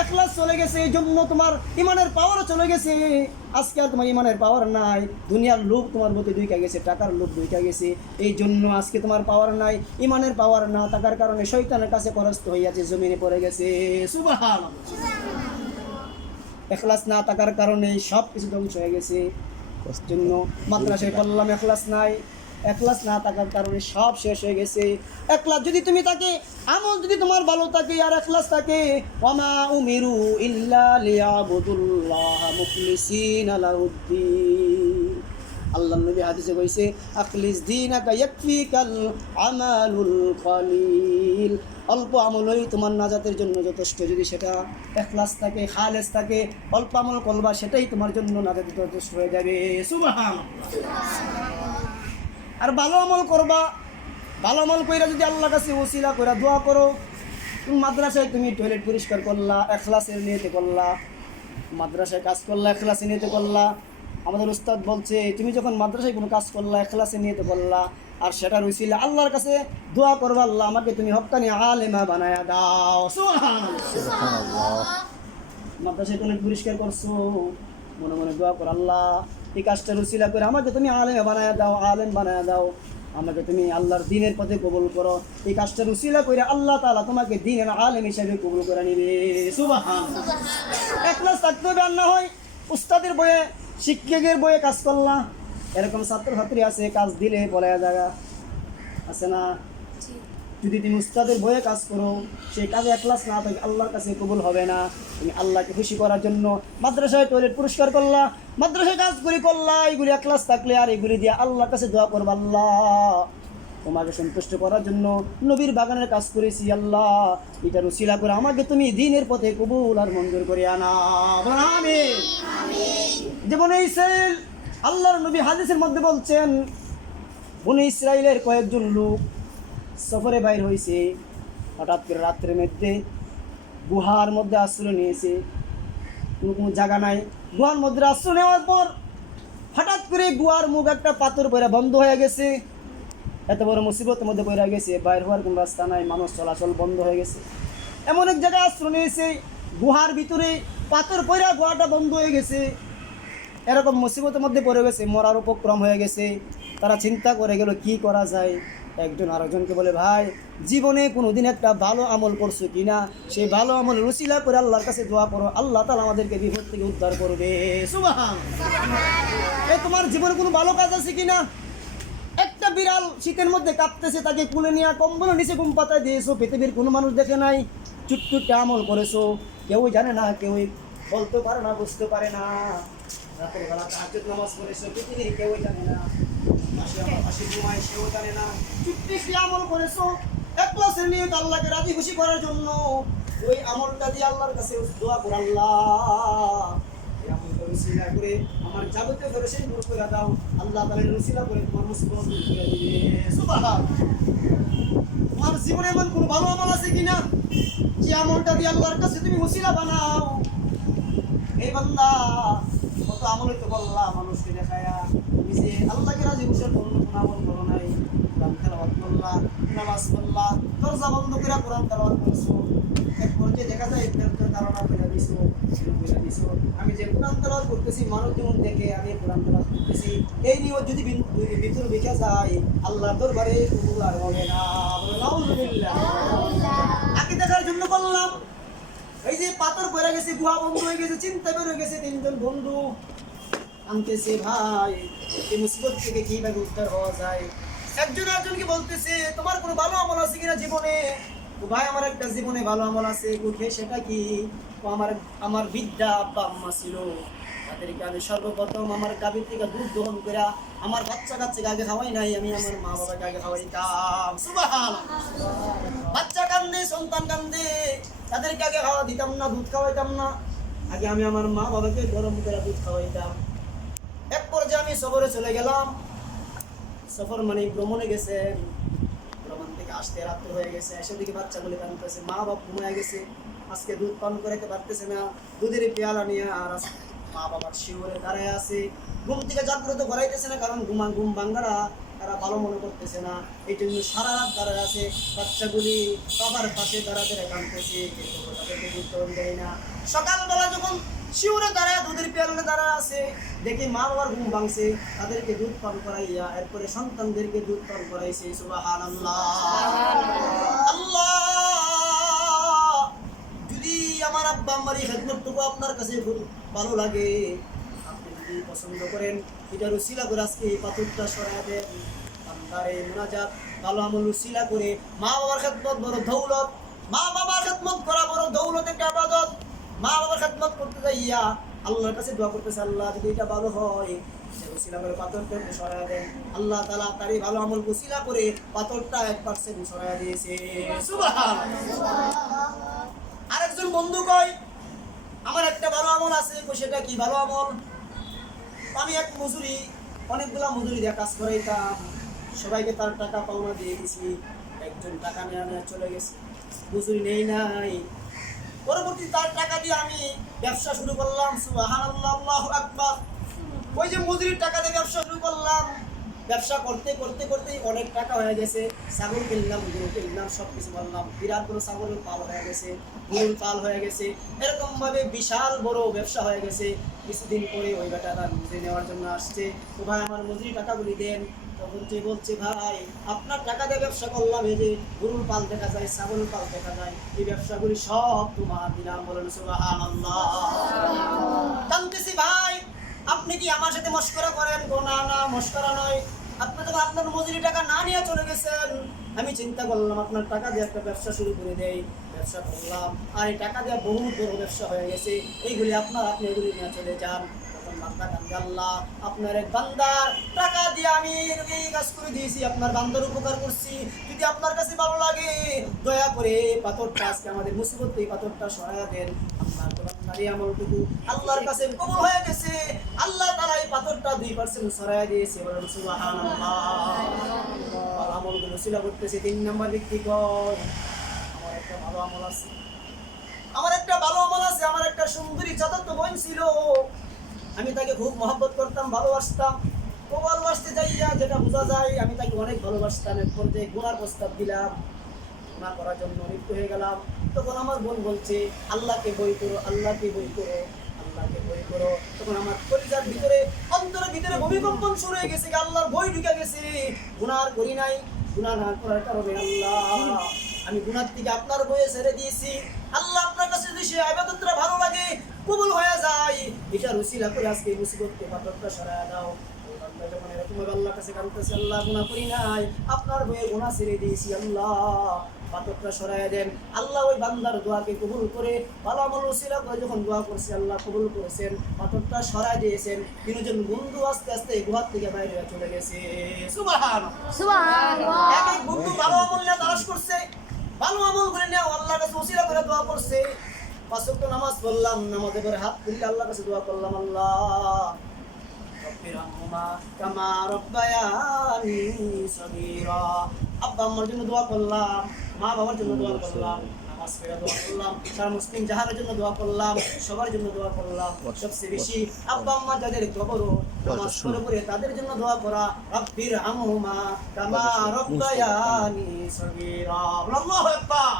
ইখলাস চলে গেছে, এই জন্য তোমার ইমানের পাওয়ারও চলে গেছে। আজকে আর তোমার ইমানের পাওয়ার নাই, দুনিয়ার লোভ তোমার মধ্যে ঢুকে গেছে, টাকার লোভ ঢুকে গেছে, এই জন্য আজকে তোমার পাওয়ার নাই, ইমানের পাওয়ার না থাকার কারণে শয়তানের কাছে পরাস্ত হইয়াছে, জমিনে পড়ে গেছে। সুবহানাল্লাহ। ইখলাস না থাকার কারণে সব কিছু ধ্বংস হয়ে গেছে। জন্য মাদ্রাসায় পড়লাম, ইখলাস নাই, ইখলাস না থাকার কারণে সব শেষ হয়ে গেছে। ইখলাস যদি তুমি থাকে, আমল যদি তোমার ভালো থাকে আর ইখলাস থাকে, ওয়ামা উমিরু ইল্লা লিয়াবুদুল্লাহ মুখলিসিনা লাহুদ্দিন। আল্লাহ নবী হাদিসে কইছে, আখলিস দীনাকা ইয়াকফিকাল আমালুল কলিল। অল্প আমলই তোমার নাজাতের জন্য যথেষ্ট। যদি সেটা ইখলাস থাকে, খালেস থাকে, অল্প আমল করবা, সেটাই তোমার জন্য নাজাতে যথেষ্ট হয়ে যাবে। সুবহানাল্লাহ। আর ভালো আমল করবা, ভালো আমল কইরা যদি আল্লাহর কাছে ওসিলা কইরা দোয়া করো। তুমি মাদ্রাসায় তুমি টয়লেট পরিষ্কার করলা, ইখলাসের নিয়তে করলা, মাদ্রাসায় কাজ করলা, ইখলাসের নিয়তে করলা। আমাদের উস্তাদ বলছে, তুমি যখন মাদ্রাসায় কোনো কাজ করলা, ইখলাসের নিয়তে করলা, আর সেটার ওসিলা আল্লাহর কাছে দোয়া করবা, আল্লাহ আমাকে তুমি হক্কানি আলেমা বানায়া দাও। সুবহানাল্লাহ। মাদ্রাসায় টয়লেট পরিষ্কার করছো, মনে মনে দোয়া কর, আল্লাহ এই কাজটার ওসিলা করে আমাকে তুমি আলেমা বানায়া দাও, আলেম বানায়া দাও, আমাকে তুমি আল্লাহর দ্বীনের পথে কবুল করো। এই কাজটার উসিলা করে আল্লাহ তাআলা তোমাকে দ্বীনের আলেম হিসেবে কবুল করে নিবে। সুবহানাল্লাহ। ইখলাস থাকতে হবে। আর না হয় উস্তাদের বয়ে, শিক্ষকের বয়ে কাজ করলা, এরকম ছাত্রছাত্রী আছে কাজ দিলে পলায়া জায়গা আছে না? যদি তুমি উস্তাদের বয়ে কাজ করো, সেই কাজে ইখলাস না থাকে, আল্লাহর কাছে কবুল হবে না। তুমি আল্লাহকে খুশি করার জন্য মাদ্রাসায় টয়লেট পরিষ্কার করলা, মাদ্রাসায় কাজ করলা, এগুলি ইখলাস থাকলে আর এগুলি দিয়ে আল্লাহর কাছে দোয়া করবা, আল্লাহ তোমাকে সন্তুষ্ট করার জন্য নবীর বাগানের কাজ করেছি, আল্লাহ এটার উসিলা করে আমাকে তুমি দ্বীনের পথে কবুল আর মঞ্জুর করে আনা। আমিন। যেমন ইসরাইল, আল্লাহর নবী হাদিসের মধ্যে বলছেন, বনি ইসরাইলের কয়েকজন লোক সফরে বাইর হয়েছে, হঠাৎ করে রাত্রের মধ্যে গুহার মধ্যে আশ্রয় নিয়েছে, কোনো জায়গা নাই, গুহার মধ্যে আশ্রয় নেওয়ার পর হঠাৎ করে গুহার মুখ একটা পাথর পড়ে বন্ধ হয়ে গেছে। এত বড় মুসিবতের মধ্যে পড়ে গেছে, বাইর হওয়ার কোনো রাস্তা নাই, মানুষ চলাচল বন্ধ হয়ে গেছে। এমন এক জায়গায় আশ্রয় নিয়েছে, গুহার ভিতরে পাথর পড়ে গুহাটা বন্ধ হয়ে গেছে। এরকম মুসিবতের মধ্যে পড়ে গেছে, মরার উপক্রম হয়ে গেছে। তারা চিন্তা করে গেল কি করা যায়। একজন আরেকজনকে বলে, ভাই জীবনে কোনোদিন একটা ভালো আমল করছো কিনা, সেই ভালো আমল রুসিলা করে আল্লাহর কাছে দোয়া করো, আল্লাহ তাআলা আমাদেরকে বিপদ থেকে উদ্ধার করবে। সুবহানাল্লাহ। তোমার জীবনে কোনো ভালো কাজ আছে কিনা? একটা বিড়াল শীতের মধ্যে কাঁপতেছে, তাকে কুলে নিয়ে কম্বলের নিচে ঘুম পাতায় দিয়েছো, পৃথিবীর কোনো মানুষ দেখে নাই, চুট্টুটটা আমল করেছো, কেউই জানে না, কেউই বলতে পারে না, বুঝতে পারে না। রাতের বেলা তাহাজ্জুদ নামাজ পড়েছো, পৃথিবীর কেউই জানে না, পাশে ঘুমায় সেও জানে না, চুট্টি আমল করেছো ইখলাসের নিয়ত আল্লাহকে রাজি খুশি করার জন্য। ওই আমলটা দিয়ে আল্লাহর কাছে দোয়া কর, আল্লাহ এই আমলটা রসিলা করে আমার যাবতীয় ফেরেশতাকে দূর করে দাও, আল্লাহ তাআলা রসিলা করে তোমার মুসিবত দূর করে দিবে। সুবহানাল্লাহ। তোমার জীবনে এমন কোনো ভালো আমল আছে কিনা, যে আমলটা দিয়ে আল্লাহর কাছে তুমি ওসিলা বানাও? এই বান্দা কত আমলই তো বললাম মানুষকে দেখায়া, নিজে আল্লাহকে রাজি খুশি করলো, কোনো আমল করো নাই। কোরআন তেলাওয়াত করলা, নামাজ পড়লা, দরজা বন্ধ করে কোরআন তেলাওয়াত করছো, এক পর্যায়ে দেখা যায় ইফতার ধারণা করে দিছো, আমি যে কোরআন তেলাওয়াত করতেছি মানুষ যেমন দেখে আমি কোরআন তেলাওয়াত করতেছি, এই নিয়ত যদি ভিতর দেখে যায় আল্লাহর দরবারে কবুল আর হবে না। নাউযুবিল্লাহ। আকি দেখার জন্য বললাম, এই যে পাথর পড়ে গেছে, গুহা বন্ধ হয়ে গেছে, চিন্তা বের হয়ে গেছে, তিনজন বন্ধু আনতেছে ভাই এই মুসিবত থেকে কিভাবে উদ্ধার হওয়া যায়। একজন আরেকজনকে বলতেছে তোমার কোনো ভালো আমল আছে কিনা জীবনে। তো ভাই আমার একটা জীবনে ভালো আমল আছে। উঠে সেটা কি? তো আমার বৃদ্ধা আব্বা আম্মা ছিল, তাদেরকে আমি সর্বপ্রথম আমার গাভীর থেকে দুধ দহন করে আমার বাচ্চা কাচ্চাকে আগে খাওয়াই নাই, আমি আমার মা বাবাকে আগে খাওয়াইতাম। সুবহানাল্লাহ। বাচ্চা কান্দে, সন্তান কান্দে, তাদেরকে আগে খাওয়া দিতাম না, দুধ খাওয়াইতাম না, আগে আমি আমার মা বাবাকে গরম করে দুধ খাওয়াইতাম। এক পর্যায়ে আমি সফরে চলে গেলাম। সফর মানে ভ্রমণে গেছে, ভ্রমণ থেকে আসতে রাত্র হয়ে গেছে, এসে দিকে বাচ্চাগুলি কাঁদতেছে, মা বাবা ঘুমায় গেছে, আজকে দুধ পান করাইতে পারতেছে না, দুধের পেয়ালা নিয়ে আর মা বাবার শিওরে দাঁড়ায় আছে। ঘুম থেকে জাগ্রত করাইতেছে না, কারণ ঘুম ভাঙ্গারা তারা ভালো মনে করতেছে না, এই জন্য সারা রাত দাঁড়ায় আছে। বাচ্চাগুলি বাবার পাশে দাঁড়াতে কাঁদতেছে, কিন্তু তাদেরকে উত্তর দেয় না। সকালবেলা যখন শিওরে দাঁড়ায় দুধের পেয়ালা দাঁড়ায় আছে, দেখি মা বাবার ঘুম ভাঙছে, তাদেরকে দুধ পান করাইয়া এরপরে সন্তানদেরকে দুধ পান করাইছে। সুবহানাল্লাহ। আল্লাহ, যদি আমার আব্বা আম্মার এই খেদমতটুকু আপনার কাছে খুব ভালো লাগে, আপনি যদি পছন্দ করেন, এটার উসিলা করে আজকে এই পাথরটা সরায় দেন। বান্দারে মুনাজাত ভালো আমল উসিলা করে মা বাবার খেদমত বড় দৌলত, মা বাবার খেদমত করা বড় দৌলত, একটা ইবাদত। মা বাবার খেদমত করতে যাইয়া আল্লাহর কাছে দোয়া করতেছে, আল্লাহ যদি এটা ভালো হয় উসিলা করে পাথরটা সরায় দেন। আল্লাহ তাআলা তারই ভালো আমল উসিলা করে পাথরটা 1% সরায় দিয়েছে। সুবহানাল্লাহ। আরেকজন বন্ধু কয় আমার একটা ভালো আমল আছে। সেটা কি ভালো আমল? আমি এক মজুরি, অনেকগুলা মজুরি দিয়ে কাজ করাইতাম, সবাইকে তার টাকা পাওনা দিয়ে দিছি। একজন টাকা নিয়ে চলে গেছে, মজুরি নেই নাই। পরবর্তী তার টাকা দিয়ে আমি ব্যবসা শুরু করলাম। সুবহানাল্লাহ, আল্লাহু আকবার। ওই যে মজুরির টাকা দিয়ে ব্যবসা শুরু করলাম, ব্যবসা করতে করতে করতেই অনেক টাকা হয়ে গেছে। ছাগল কিনলাম, গরু কিনলাম, সব কিছু করলাম। বিরাট বড় ছাগলের পাল হয়ে গেছে, গরুর পাল হয়ে গেছে, এরকম ভাবে বিশাল বড় ব্যবসা হয়ে গেছে। কিছুদিন পরে ওই বেটাটা মজুরি নেওয়ার জন্য আসছে। তো ভাই আমার মজুরি টাকাগুলি দেন। তখন তুই বলছে ভাই আপনার টাকা দিয়ে ব্যবসা করলাম, এই যে গরুর পাল দেখা যায়, ছাগলের পাল দেখা যায়, এই ব্যবসাগুলি সব তোমার দিলাম। বলেন সুবহানাল্লাহ। কাঁদতেছি ভাই, আপনি কি আমার সাথে মশকরা করেন? না না, মশকরা নয়। আপনি তো আপনার মজুরি টাকা না নিয়ে চলে গেছেন, আমি চিন্তা করলাম আপনার টাকা দিয়ে একটা ব্যবসা শুরু করে দেই। ব্যবসা করলাম, আর এই টাকা দিয়ে বহু বড় ব্যবসা হয়ে গেছে। এইগুলি আপনি এগুলি নিয়ে চলে যান। তখন বান্দা কান্দে, আল্লাহ আপনার এক বান্দার টাকা দিয়ে আমি এই কাজ করে দিয়েছি, আপনার বান্দার উপকার করছি, যদি আপনার কাছে ভালো লাগে দয়া করে পাথরটা আজকে আমাদের মুসিবত এই পাথরটা সহায় দেন। আমলটুকু আল্লাহর কাছে কবুল হয়ে গেছে। আল্লাহ তাআলা এই পাথরটা 2% সরায় দিয়েছে। বলেন সুবহানাল্লাহ। আমলগুলো ছিল করতেছে। 3 নাম্বার ব্যক্তি কয় আমার একটা ভালো আমল আছে, আমার একটা ভালো আমল আছে। আমার একটা সুন্দরী চাচাতো বোন ছিল, আমি তাকে খুব মহব্বত করতাম, ভালোবাসতাম। ও ভালোবাসতে যাইয়া যেটা বোঝা যায় আমি তাকে অনেক ভালোবাসতাম। এক পর্যায়ে গুনার প্রস্তাব দিলাম, গুনাহ করার জন্য লিপ্ত হয়ে গেলাম। তখন আমার বোন বলছে আল্লাহকে বই করো, আল্লাহকে বই করো, আল্লাহকে বই করো। তখন আমার কলিজার ভিতরে, অন্তরের ভিতরে ভূমিকম্পন শুরু হয়ে গেছে, আল্লাহর ভয় ঢুকে গেছে। গুনাহ আর করি নাই, গুনাহ না করার কারণে আল্লাহ আমি গুনাহ থেকে আপনার ভয়ে ছেড়ে দিয়েছি। আল্লাহ আপনার কাছে যদি সেই ইবাদতটা ভালো লাগে, কবুল হয়ে যায়, এটার উসিলা করে আজকে এই মুসিবতকে পাথরটা সরায় দাও। যখন এরকম আল্লাহর কাছে কাঁদতেছে, আল্লাহ গুনাহ করি নাই, আপনার ভয়ে গুনাহ ছেড়ে দিয়েছি, আল্লাহ পাথরটা সরায় দেন। আল্লাহ ওই বান্দার দোয়াকে কবুল করে ভালো আমল উসিলা করে যখন দোয়া করছে, আল্লাহ কবুল করেছেন, পাথরটা সরায় দিয়েছেন। তিনজন বন্ধু আস্তে আস্তে গুহার থেকে বাইরে চলে গেছে। সুবহানাল্লাহ, সুবহানাল্লাহ। এক এক বন্ধু ভালো আমল নিয়ে তালাশ করছে, ভালো আমল করে নিয়ে আল্লাহর কাছে উসিলা করে দোয়া করছে। 5 ওয়াক্ত নামাজ পড়লাম, নামাজে পড়ে হাত তুলে আল্লাহর কাছে দোয়া করলাম, আল্লাহ রব্বিরহামহুমা কামা রব্বায়ানি সগীরা। আব্বা আম্মার জন্য দোয়া করলাম, মা বাবার জন্য দোয়া করলাম, নামাজ পড়ে দোয়া করলাম, সারা মুসলিম জাহানের জন্য দোয়া করলাম, সবার জন্য দোয়া করলাম। সবচেয়ে বেশি আব্বা আম্মা যাদের কবর নামাজ পড়ে তাদের জন্য দোয়া করা, রব্বিরহামহুমা কামা রব্বায়ানি সগীরা। আল্লাহু আকবার।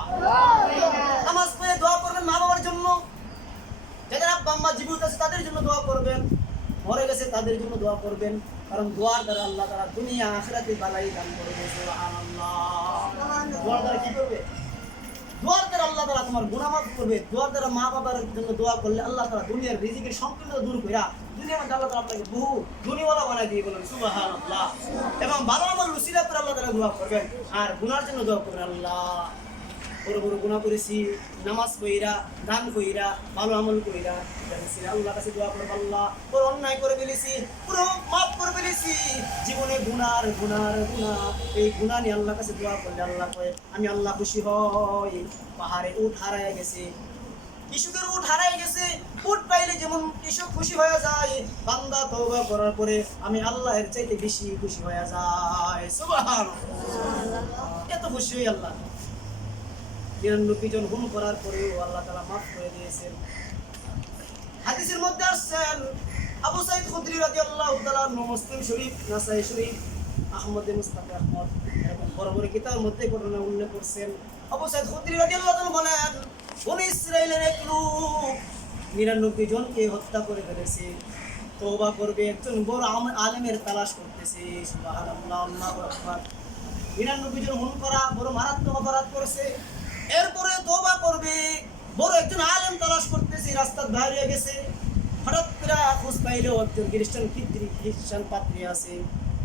নামাজ পড়ে দোয়া করবেন মা বাবার জন্য, যাদের আব্বা আম্মা জীবিত আছে তাদের জন্য দোয়া করবেন, মরে গেছে তাদের জন্য দোয়া করবেন, কারণ দোয়ার দ্বারা আল্লাহ তাআলা দুনিয়া আখিরাতে বালাই দান করবে। সুবহানাল্লাহ। দোয়ার দ্বারা কি করবে? দোয়ার দ্বারা আল্লাহ আল্লাহ তাআলা তোমার গুনাহ মাফ করবে। দোয়ার দ্বারা মা বাবার জন্য দোয়া করলে আল্লাহ তাআলা দুনিয়ার রিজিকের সংকীর্ণতা দূর কইরা দুনিয়ার মধ্যে আল্লাহ তাআলা আপনাকে বহু ধনীওয়ালা বানায় দিয়ে বলেন সুবহানাল্লাহ। এবং ভালো আমল উসিলা করে আল্লাহ তাআলা দোয়া করবেন, আর গুনার জন্য দোয়া করবেন। আল্লাহ বড় বড় গুনাহ করেছি, নামাজ কইরা, দান কইরা, ভালো আমল কইরা, আল্লাহর কাছে দোয়া করব, আল্লাহ বড় অন্যায় করে ফেলেছি, পুরো মাফ করে ফেলেছি। জীবনে গুনার এই গুনাহ নিয়ে আল্লাহর কাছে দোয়া করলে আল্লাহ কয় আমি আল্লাহ খুশি হই। পাহাড়ে উট হারায় গেছে, কৃষকের উট হারায় গেছে, উট পাইলে যেমন কৃষক খুশি হয়ে যায়, বান্দা তওবা করার পরে আমি আল্লাহর চাইতে বেশি খুশি হয়ে যায়। সুবহানাল্লাহ, এত খুশি হই আল্লাহ। ৯৯ জন গুণ করার পরেও আল্লাহ তাআলা মাফ করে দিয়েছেন। হাদিসের মধ্যে আসছেন আবু সাঈদ খুদরি রাদিয়াল্লাহু তাআলা মুসলিম শরীফ, নাসাই শরীফ, আহমদ মুস্তাফা আহমদ এবং বড় বড় কিতাবের মধ্যে ঘটনা উল্লেখ করছেন। আবু সাঈদ খুদরি রাদিয়াল্লাহু তাআলা বলেন, বনী ইসরাঈলের এক লোক ৯৯ জনকে হত্যা করে ফেলেছে, তওবা করবে, একজন বড় আলেমের তালাশ করতেছে। সুবহানাল্লাহ, আল্লাহু আকবার। ৯৯ জন খুন করা বড় মারাত্মক অপরাধ করেছে, এরপরে তওবা করবে, বড় একজন আলেম তালাশ করতেছে, রাস্তার বাইরে হয়ে গেছে। হঠাৎ করে খোঁজ পাইলেও একজন খ্রিস্টান পাত্রী আছে,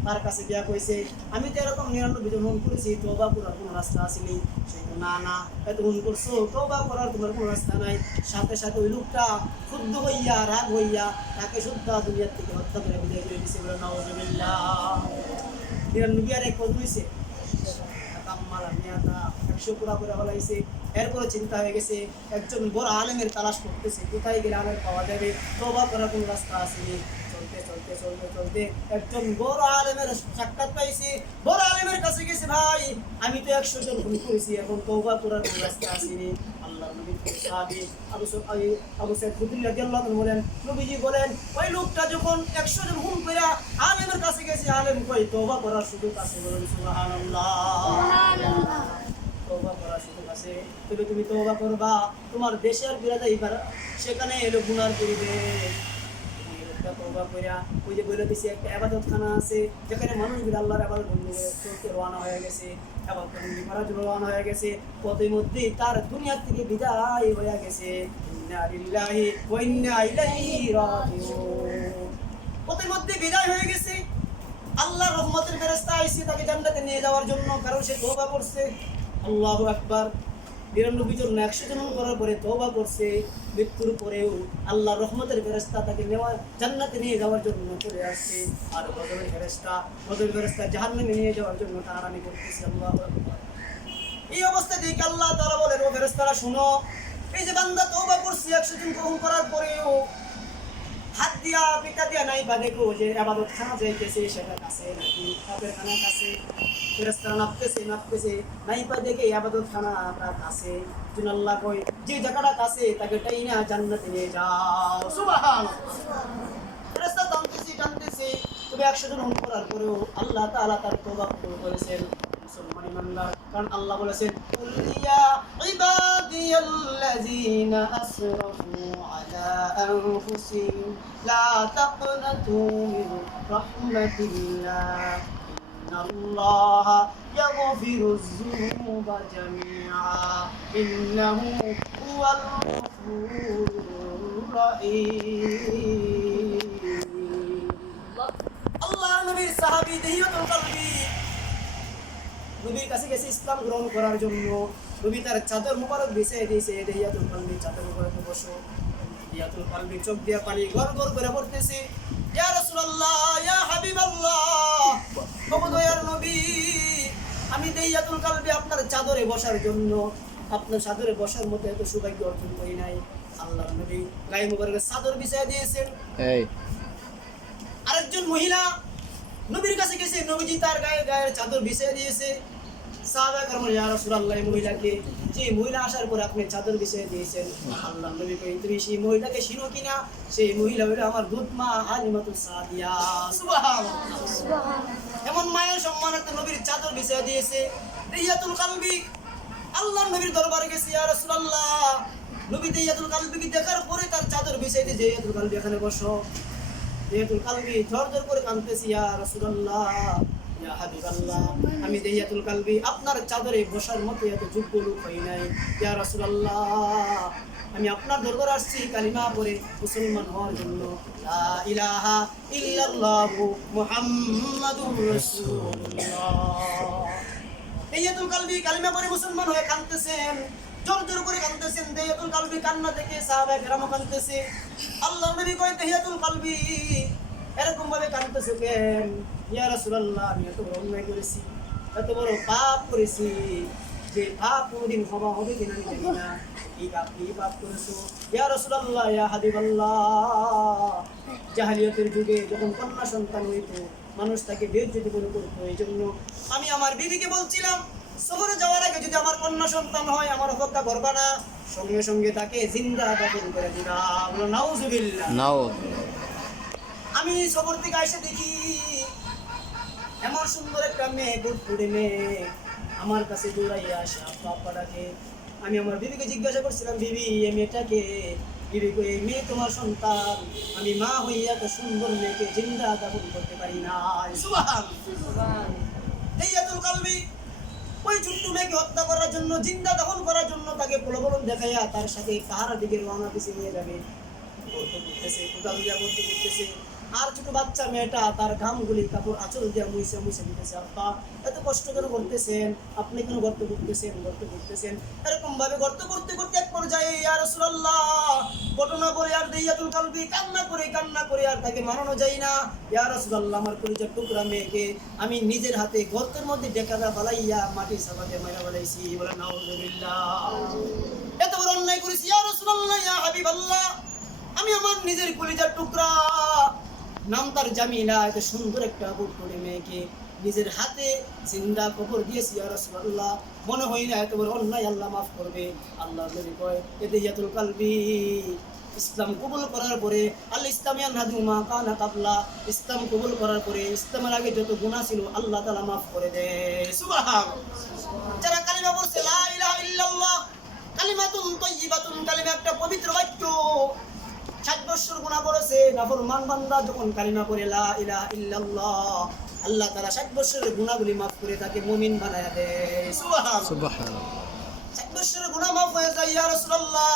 তার কাছে বিয়া কইছে, আমি তো এরকম ৯৯ জন খুন করেছি, তওবা করার কোনো রাস্তা আসেনি। সে না না, এত খুন করছো, তওবা করার তোমার কোনো রাস্তা নাই। সাথে সাথে ওই লোকটা ক্ষুব্ধ হইয়া, রাগ হইয়া তাকে শুদ্ধ দুনিয়ার থেকে হত্যা করে বিদায় করে দিছে। বলে নাউজুবিল্লাহ। ৯৯ আর এক কত হইছে, কাম্মালা মিয়াতা ১০০ পুরা করে হলাইছে। এরপরে চিন্তা হয়ে গেছে একজন বড় আলেমের তালাশ করতেছে, কোথায় গেলে আলেম পাওয়া যাবে, তওবা করার কোনো রাস্তা আসেনি। চলতে একজন বড় আলেমের সাক্ষাৎ পাইছি, বড় আলেমের কাছে গেছে, ভাই আমি তো ১০০ জন খুন করেছি, এখন তওবা করার কোনো রাস্তা আসেনি। আল্লাহর নবীর সাহাবী আবু সাঈদ খুদরি রাদিয়াল্লাহু আনহু বলেন, নবীজি বলেন, ওই লোকটা যখন ১০০ জন খুন কইরা আলেমের কাছে গেছে, আলেম কই তওবা করার সুযোগ আছে। বলেন সুবহানাল্লাহ, সুবহানাল্লাহ। তওবা করার সুযোগ আছে, তবে তুমি তওবা করবা, তোমার দেশে আর ফিরে যাইবা, সেখানে এলো গুনার পরিবেশ। তওবা কইরা ওই যে বলে দিছি একটা ইবাদতখানা আছে, যেখানে মানুষগুলো আল্লাহর ইবাদত করতে রওনা হয়ে গেছে, ইবাদত করার জন্য রওনা হয়ে গেছে। পথের মধ্যে তার দুনিয়া থেকে বিদায় হয়ে গেছে। ইন্না লিল্লাহি ওয়া ইন্না ইলাইহি রাজিউন। পথের মধ্যে বিদায় হয়ে গেছে, আল্লাহর রহমতের ফেরেশতা আইছে তাকে জান্নাতে নিয়ে যাওয়ার জন্য, কারণ সে তওবা করছে। আল্লাহু আকবার। ৯৯ জন ১০০ জন করার পরে তওবা করছে, মৃত্যুর পরেও আল্লাহর রহমতের ফেরেশতা তাকে জান্নাতে নিয়ে যাওয়ার জন্য চলে আসছে। আর গজবের ফেরেশতা জাহান্নামে নিয়ে যাওয়ার জন্য টানাটানি করতেছে। আল্লাহু আকবার। এই অবস্থা দেখে আল্লাহ তাআলা বলেন, ও ফেরেশতারা শুনো, এই যে বান্দা তওবা করছে ১০০ জন গ্রহণ করার পরেও হাত দিয়া পিতা দিয়া নাই বা দেখো যে ইবাদত খানা যাইতেছে সেটা কাছে নাকি পাপের খানা কাছে। ফেরেশতারা নাপতেছে নাই পা দেখে ইবাদত খানা আপনার কাছে। তুমি আল্লাহ কই যে জায়গাটা কাছে তাকে টাইনা জান্নাতে নিয়ে যাও। সুবহানাল্লাহ। ফেরেশতা টানতেছে, তবে ১০০ জন হুকুম করার পরেও আল্লাহ তাআলা তার তওবা কবুল করেছেন। মুসলমান ইমানদার, কারণ আল্লাহ বলেছেন, কুল ইয়া ইবাদিয়াল্লাযীনা আসরাফু আলা আনফুসিহিম লা তাকনাতু মিন রাহমাতিল্লাহ ইন্নাল্লাহা ইয়াগফিরুয যুনুবা জামিআ ইন্নাহু হুয়াল গফুরুর রাহিম। আল্লাহর নবীর সাহাবী দিহিয়াতুল কলবি নবীর কাছে গেছে ইসলাম গ্রহণ করার জন্য। নবী তার চাদর মুবারক বিছিয়ে দিয়েছে, দিহিয়াতুল কলবি চাদর মুবারক বসো। দিহিয়াতুল কলবি চোখ দিয়ে পানি গড় গড় করে পড়তেছে। ইয়া রাসূলুল্লাহ, ইয়া হাবিবাল্লাহ, ওগো দয়ার নবী, আমি দিহিয়াতুল কলবি আপনার চাদরে বসার জন্য, আপনার চাদরে বসার মতো এত সৌভাগ্য অর্জন করি নাই। আল্লাহর নবী গায়ে মুবারকের চাদর বিছিয়ে দিয়েছেন। আরেকজন মহিলা নবীর কাছে গেছে, নবীজি তার গায়ের চাদর বিছিয়ে দিয়েছে। সাহাবা کرام ইয়া রাসূলুল্লাহ, এই মহিলাকে, যে মহিলা আসার পর আপনি চাদর বিছিয়ে দিয়েছেন, আল্লাহর নবী কই তুমি সেই মহিলাকে চিনো কিনা? সেই মহিলা হলো আমার দুধ মা হালিমাতুস সাদিয়া। সুবহানাল্লাহ, সুবহানাল্লাহ। এমন মায়ের সম্মানার্থে নবীর চাদর বিছিয়ে দিয়েছে। দিহিয়াতুল কলবি আল্লাহর নবীর দরবারে গেছে, ইয়া রাসূলুল্লাহ, নবী দিহিয়াতুল কলবিকে দেখার পরে তার চাদর বিছিয়ে দিয়ে, দিহিয়াতুল কলবি এখানে বসো। দিহিয়াতুল কলবি ঝরঝর করে কাঁদতেছে, ইয়া রাসূলুল্লাহ, ইয়া হাবিবাল্লাহ, আমি দেহিয়াতুল কালবি আপনার চাদরে বসার মতো এত যোগ্য লোক হই নাই। ইয়া রাসূলুল্লাহ, আমি আপনার দরবারে আসছি কালিমা পড়ে মুসলমান হওয়ার জন্য। লা ইলাহা ইল্লাল্লাহু মুহাম্মাদুর রাসূলুল্লাহ। দেহিয়াতুল কালবি কালিমা পড়ে মুসলমান হয়ে কাঁদতেছেন, জোর জোর করে কাঁদতেছেন। দেহিয়াতুল কালবি কান্না থেকে সাহাবায়ে কেরামও কাঁদতেছে। আল্লাহর নবী কয়, দেহিয়াতুল কালবি এরকম ভাবে কাঁদতেছে কেন? ইয়া রাসূলুল্লাহ, আমি এত বড় অন্যায় করেছি, এত বড় পাপ করেছি, যে পাপ কোনদিন ক্ষমা হবে কিনা আমি জানি না। কি পাপ করেছো ইয়া রাসূলুল্লাহ, ইয়া হাবিবাল্লাহ? জাহেলিয়াতের যুগে যখন কন্যা সন্তান হইতো, মানুষ তাকে বেইজ্জতি মনে করতো। এই জন্য আমি আমার বিবিকে বলছিলাম, সফরে যাওয়ার আগে যদি আমার কন্যা সন্তান হয়, আমার অপেক্ষা করবা না, সঙ্গে সঙ্গে তাকে জিন্দা দাফন করে দিবা। নাউজুবিল্লাহ। আমি সফর থেকে এসে দেখি এমন সুন্দর একটা মেয়ে, বুড়ি মেয়ে আমার কাছে দৌড়াইয়া আসে, আব্বা ডাকে। আমি আমার বিবিকে জিজ্ঞাসা করছিলাম, বিবি এই মেয়েটাকে? বিবি কই, এই মেয়ে তোমার সন্তান। আমি মা হইয়া তো সুন্দর মেয়েকে জিন্দা দাফন করতে পারি না। সুবহান। দেহিয়াতুল কালবি ওই ছোট্ট মেয়েকে হত্যা করার জন্য, জিন্দা দাফন করার জন্য তাকে প্রলোভন দেখাইয়া তার সাথে পাহাড়ের দিকে রওনা দিতে নিয়ে যাবে। করতে করতেছে, কোদাল দিয়া করতে করতেছে। আর ছোট বাচ্চা মেয়েটা তার ঘামগুলি কাপড় আঁচল দিয়া মুছে মুছে দিতেছে। আব্বা এত কষ্ট কেন করতেছেন? আপনি কেন গর্ত করতেছেন? এরকম ভাবে গর্ত করতে করতে এক পর্যায়ে ইয়া রাসূলুল্লাহ ঘটনা বলে আর দেহিয়াতুল কালবি কান্না করে আর তাকে মানানো যায় না। ইয়া রাসূলুল্লাহ, আমার পরিচয় টুকরা মেয়েকে আমি নিজের হাতে গর্তের মধ্যে ডেকাটা বালাইয়া মাটি সাবাতে মারা বালাইছি। বলে নাউজুবিল্লাহ, এত বড় অন্যায় করেছি ইয়া রাসূলুল্লাহ, ইয়া হাবিবাল্লাহ। আমি আমার নিজের কলিজার টুকরা, নাম তার জামিলা, এত সুন্দর একটা বুড়ি মেয়েকে নিজের হাতে জিন্দা কবর দিয়েছি ইয়া রাসূলুল্লাহ। মনে হয় না এত বড় অন্যায় আল্লাহ মাফ করবে। আল্লাহর নবী কয়, দেহিয়াতুল কালবি ইসলাম কবুল করার পরে, আল ইসলামিয়া নাদু মা কানা কাবলা, ইসলাম কবুল করার পরে ইসলামের আগে যত গুনাহ ছিল আল্লাহ তাআলা মাফ করে দেয়। সুবহানাল্লাহ। যারা কালিমা পড়ছে লা ইলাহা ইল্লাল্লাহ, কালিমাতুন তাইয়্যিবাতুন, কালিমা একটা পবিত্র বাক্য, 60 বছর গুনাহ করেছে নাফরমান বান্দা যখন কালিমা পড়ে লা ইলাহা ইল্লাল্লাহ, আল্লাহ তাআলা 60 বছরের গুনাহগুলি মাফ করে তাকে মুমিন বানায়া দেয়। সুবহানাল্লাহ। 60 বছরের গুনাহ মাফ হয়ে যায়। ইয়া রাসূলুল্লাহ,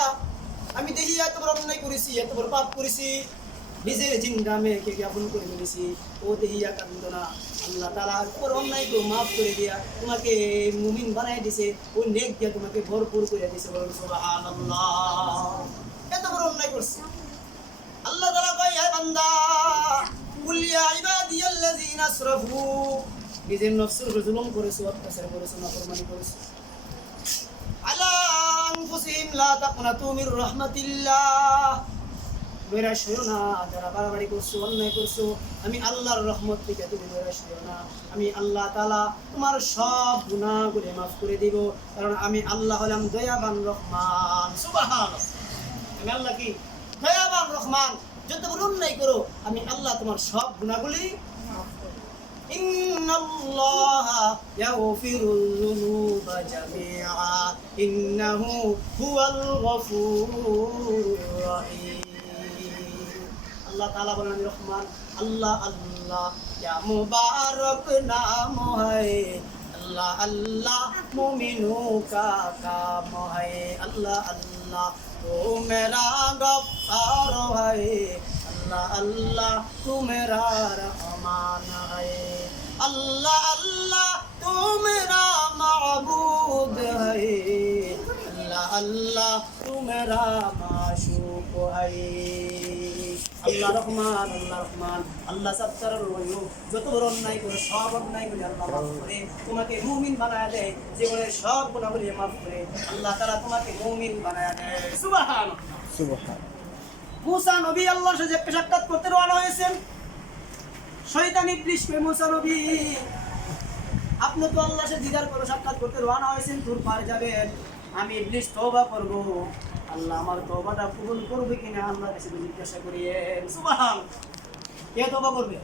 আমি দেখি এত বড় অন্যায় করেছি, এত বড় পাপ করেছি, নিজের জিন্দা মেয়েকে জ্ঞাপন করে ফেলেছি। ও দেহিয়া কান্দো না, আল্লাহ তাআলা তোমার অন্যায়কে মাফ করে দিয়া তোমাকে মুমিন বানায় দিয়েছে, ও নেক দিয়া তোমাকে ভরপুর করে দিয়েছে। বলুন সুবহানাল্লাহ। এত বড় অন্যায় করছে। আল্লাহ তাআলা কয়, হে বান্দা, কুল ইয়া ইবাদিয়াল্লাযিনা আসরাফু, নিজের নফসের উপর জুলুম করেছো, অত্যাচার করেছো, নাফরমানি করেছো, আলা আনফুসিহিম লা তাকনাতু মির রাহমাতিল্লাহ, নৈরাশ হইও না। যারা বাড়াবাড়ি করছো, অন্যায় করছো, আমি আল্লাহর রহমত থেকে তুমি নৈরাশ হইও না। আমি আল্লাহ তাআলা তোমার সব গুনাহগুলি মাফ করে দিব, কারণ আমি আল্লাহ হলাম দয়াবান রহমান। সুবহানাল্লাহ। আমি আল্লাহ কি? দয়াবান রহমান। যত বড় অন্যায় করো, আমি আল্লাহ তোমার সব গুনাহগুলি মাফ করে দেব। ইন্নাল্লাহা ইয়াগফিরুল যুনুবা জামিআ ইন্নাহু হুয়াল গফুরুর রহিম। আল্লাহ তাআলা বলেন আমি রহমান। আল্লাহ আল্লাহ क्या मुबारक नाम है, अल्लाह अल्लाह मोमिनों का काम है, अल्लाह अल्लाह तू मेरा गफ्फार है, अल्लाह अल्लाह तू मेरा रहमान है, अल्लाह अल्लाह तू मेरा माबूद है, अल्लाह अल्लाह तू मेरा माशूक है। আল্লাহ রহমান, আল্লাহ রহমান, আল্লাহ সাত্তারুল গায়ুব। যত বড় অন্যায় করে সব অন্যায়গুলি আল্লাহ মাফ করে তোমাকে মুমিন বানায়া দেয়, জীবনের সব গুনাহগুলি মাফ করে আল্লাহ তাআলা তোমাকে মুমিন বানায়া দেয়। সুবহানাল্লাহ। মুসা নবী আল্লাহর সাথে সাক্ষাৎ করতে রওনা হয়েছেন। শয়তান ইবলিস কয়, মুসা নবী, আপনি তো আল্লাহর সাথে দিদার করে সাক্ষাৎ করতে রওনা হয়েছেন, তুর পার যাবেন। আমি ইবলিস তওবা করব, আল্লাহ আমার তওবাটা কবুল করবে কিনা আল্লাহর কাছে জিজ্ঞাসা করিয়েন। সুবহানাল্লাহ। কে তওবা করবে?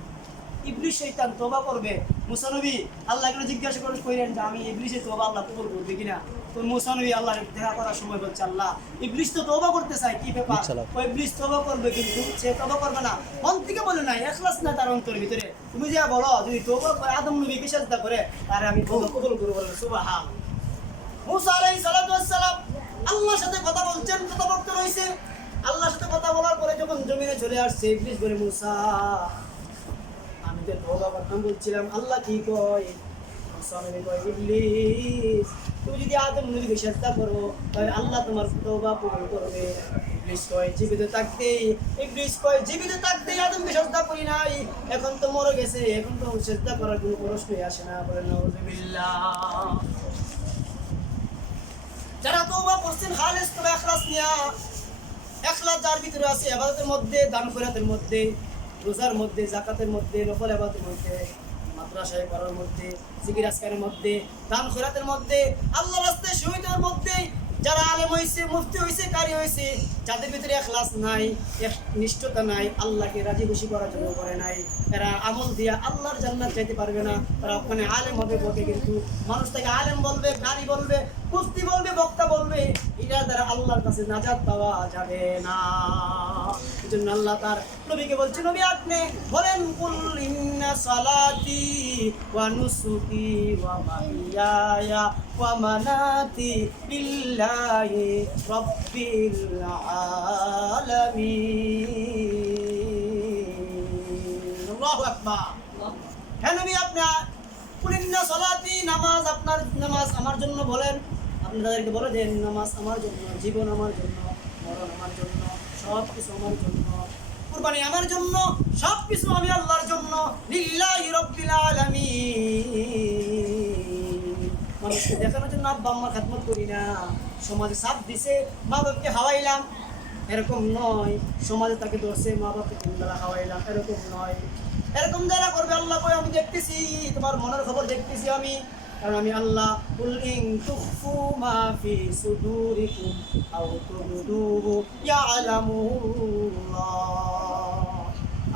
ইবলিস শয়তান তওবা করবে। মুসা নবী আল্লাহ কেন জিজ্ঞাসা করেন যে আমি ইবলিসের তওবা আল্লাহ কবুল করবে কিনা। তো মুসা নবী আল্লাহর দেখা করার সময় বলছে, আল্লাহ ইবলিস তো তওবা করতে চায়, কি ব্যাপার? ও ইবলিস তওবা করবে, কিন্তু সে তওবা করবে না। মন থেকে বলে না, ইখলাস না তার অন্তরের ভিতরে। তুমি যা বলো যদি তওবা করে আদম নবীকে সাজদা করে তারে আমি তওবা কবুল করব, বলেন সুবহান। মুসা আলাইহিস সালাতু ওয়াস সালাম আল্লাহর সাথে কথা বলছেন, কথা বলতে রইছে। আল্লাহর সাথে কথা বলার পরে যখন জমিনে চলে আসছে, ইবলিস বলে, মুসা আমি তো তওবা করতে বলছিলাম, আল্লাহ কি কয়? মুসা নবী কয়, ইবলিস তুমি যদি আদম নবীকে সাজদা করো তাহলে আল্লাহ তোমার তওবা কবুল করবে। ইবলিস কয় জীবিত থাকতেই আদমকে সাজদা করি নাই, এখন তো মরে গেছে, এখন তো সাজদা করার কোনো প্রশ্নই আসে না, বলেন নাউযুবিল্লাহ। যারা তওবা করছেন খালিস তওবা ইখলাস নিয়া, ইখলাস যার ভিতরে আছে, ইবাদতের মধ্যে, দান খয়রাতের মধ্যে, রোজার মধ্যে, যাকাতের মধ্যে, নফল ইবাদতের মধ্যে, মাদ্রাসায় পড়ার মধ্যে, জিকির আজকারের মধ্যে, দান খয়রাতের মধ্যে, আল্লাহর রাস্তায় শহীদ হওয়ার মধ্যে, যারা আলেম হইছে, মুফতি হইছে, কারি হইছে, যাদের ভিতরে ইখলাস নাই, নিষ্ঠতা নাই, আল্লাহকে রাজি খুশি করার জন্য করে নাই, এরা আমল দিয়া আল্লাহর জান্নাত চাইতে পারবে না। তারা ওখানে আলেম হবে বটে, কিন্তু মানুষ তাকে আলেম বলবে, কারি বলবে, মুফতি বলবে, বক্তা বলবে, এটার দ্বারা আল্লাহর কাছে নাজাত পাওয়া যাবে না। এজন্য আল্লাহ তার নবীকে বলছে, নবী আপনি বলেন, কুল ইন্না সালাতি ওয়া নুসুকি ওয়া মাহইয়ায়া ওয়া মানাতি লিল্লাহি রাব্বিল আলামিন। আল্লাহু আকবার। হ্যাঁ নবী আপনি কুল ইন্না সালাতি, নামাজ, আপনার নামাজ আমার জন্য বলেন, আপনি তাদেরকে বলে দেন নামাজ আমার জন্য, জীবন আমার জন্য, মরণ আমার জন্য, সব কিছু আমার জন্য, কুরবানি আমার জন্য, সব কিছু আমি আল্লাহর জন্য, লিল্লাহি রাব্বিল আলামিন। মানুষকে দেখানোর জন্য আব্বা আম্মার খেদমত করি না, সমাজে চাপ দিছে মা বাপকে খাওয়াইলাম, এরকম নয়। সমাজে তাকে ধরছে মা বাপকে তিনবেলা খাওয়াইলাম, এরকম নয়। এরকম যারা করবে আল্লাহ কয় আমি দেখতেছি, তোমার মনের খবর দেখতেছি আমি, কারণ আমি আল্লাহ। কুল ইন তুখফু মা ফি সুদুরিকুম আও তুবদুহু ইয়ালামুল্লাহ।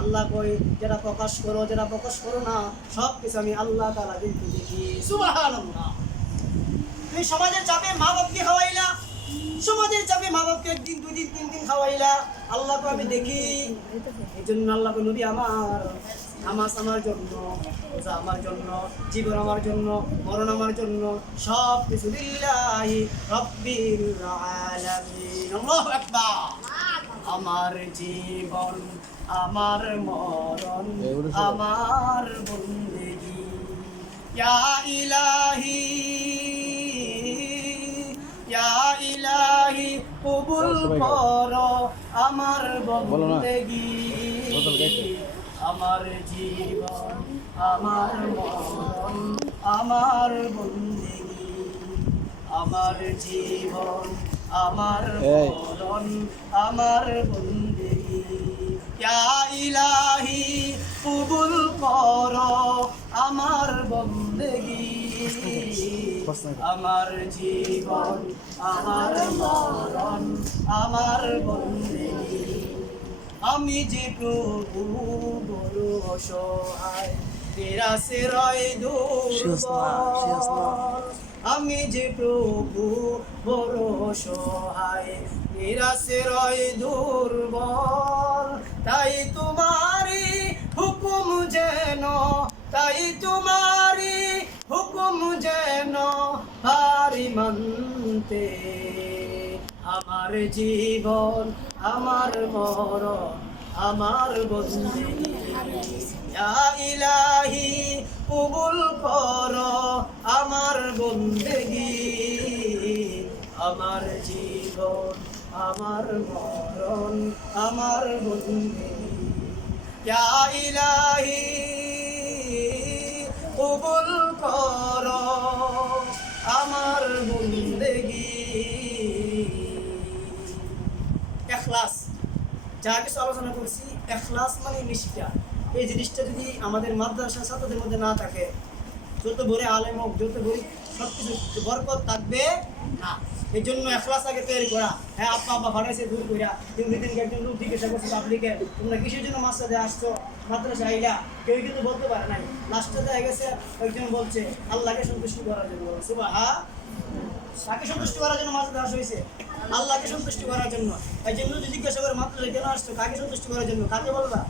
আল্লাহ কয় যারা প্রকাশ করো, যারা প্রকাশ করো না, সব কিছু আমি আল্লাহ তাআলা কিন্তু দেখি। সুবহানাল্লাহ। তুমি সমাজের চাপে মা বাপকে খাওয়াইলা, সমাজের চাপে মা বাপকে একদিন, দুই দিন, তিন দিন খাওয়াইলা, আল্লাহকে আমি দেখি। এই জন্য আল্লাহ নবী আমার, নামাজ আমার জন্য, রোজা আমার জন্য, জীবন আমার জন্য, মরণ আমার জন্য, সব কিছু লিল্লাহি রাব্বিল আলামিন। আল্লাহু আকবার। আমার জীবন, আমার মরণ, আমার বন্দেগী, ইয়া ইলাহি, ইয়া ইলাহি কবুল করো আমার বন্দেগী, আমার জীবন, আমার মরণ, আমার বন্দেগী, আমার জীবন, আমার মরণ, আমার বন্দেগী, ইয়া ইলাহি কবুল করো আমার বন্দেগী, আমার জীবন, আমার মরণ, আমার বন্দেগী। আমি যে প্রভু বড় অসহায়, নিরাশ্রয় দুর্বল, আমি যে প্রভু বড় অসহায়, নিরাশ্রয় দুর্বল, তাই তোমারি হুকুম যেন, তাই তোমারি হুকুম যেন হারি মানতে। আমার জীবন, আমার মরণ, আমার বন্দেগী, ইয়া ইলাহি কবুল করো আমার বন্দেগী, আমার জীবন, আমার মরণ, আমার বন্দেগী, ইয়া ইলাহি কবুল করো আমার বন্দেগী। ইখলাস, যা কিছু আলোচনা করছি, ইখলাস মানে নিষ্ঠা। এই জিনিসটা যদি আমাদের মাদ্রাসা ছাত্রদের মধ্যে না থাকে, যত বড় আলেম হোক, যত বড় সব কিছু বরকত থাকবে না। এই জন্য ইখলাস আগে তৈরি করা। হ্যাঁ, আপা ভাড়াইছে দূর কইরা, 3 দিন একজন লোক জিজ্ঞাসা করছে পাবলিকে, তোমরা কিসের জন্য মাদ্রাসায় আসছো? মাদ্রাসা আইলা কেউ কিন্তু বলতে পারে নাই। লাস্টে দেখা গেছে একজন বলছে আল্লাহকে সন্তুষ্ট করার জন্য। সুবহান, তাকে সন্তুষ্ট করার জন্য মাদ্রাসা আসা হয়েছে, আল্লাহকে সন্তুষ্ট করার জন্য। এই জন্য যদি জিজ্ঞাসা করে মাদ্রাসায় কেন আসছো, কাকে সন্তুষ্ট করার জন্য, কাকে বলবা?